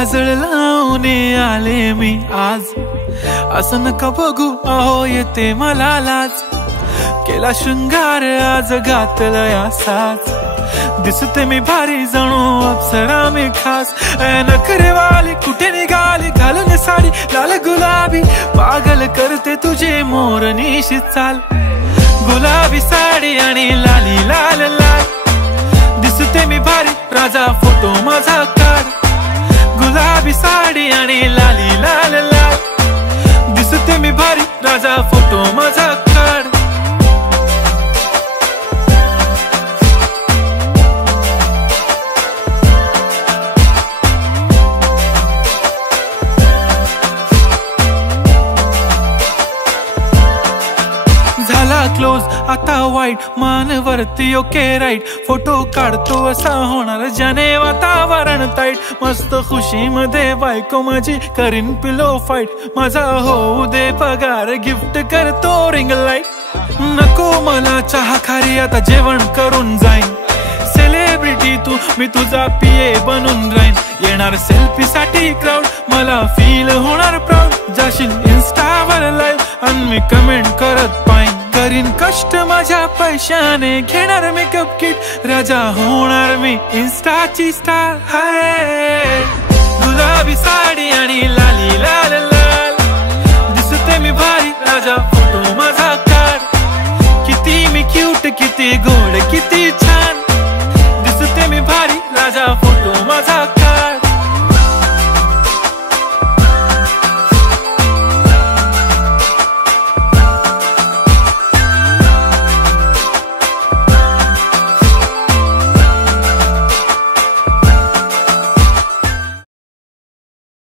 काजळ लावून आले मी आज, असं नका बघू अहो येते मला लाज। केला शृंगार आज घातला साज, दिसते मी भारी जणू अप्सरा मी खास। नखरेवाली कुठे निघाली घालून साडी लाल गुलाबी, पागल करते तुझे मोरनीशी चाल। गुलाबी साडी आणि लाली लाल लाल, दिसते मी भारी राजा फोटो माझा काढ। गुलाबी साडी आणि लाली लाल लाल, दिसते मी भारी राजा फोटो माझा काढ। झाला क्लोज आता वाईट, मान वरती ओके राईट, फोटो काढतो असा होणार ज्याने वातावरण ताईट। मस्त खुशी मध्ये बायको माझी करीन पिलो फाईट, माझा होऊ दे पगार गिफ्ट करतो रिंग लाईट। नको मला चहा खारी आता जेवण करून जाईन, सेलिब्रिटी तू मी तुझा पिये बनून राहीन। येणार सेल्फी साठी क्राऊड मला फील होणार प्राऊड, जाशील इन्स्टावर लाईव्ह आणि मी कमेंट करत पाईन। करीन कष्ट माझ्या पैशाने घेणार मेकअप किट, राजा होणार मी इन्स्टाची स्टार। हाय गुलाबी साडी आणि लाली लाल लाल, दिसते मी भारी राजा फोटो माझा काढ। किती मी क्यूट किती गोड किती छान, दिसते मी भारी राजा फोटो माझा।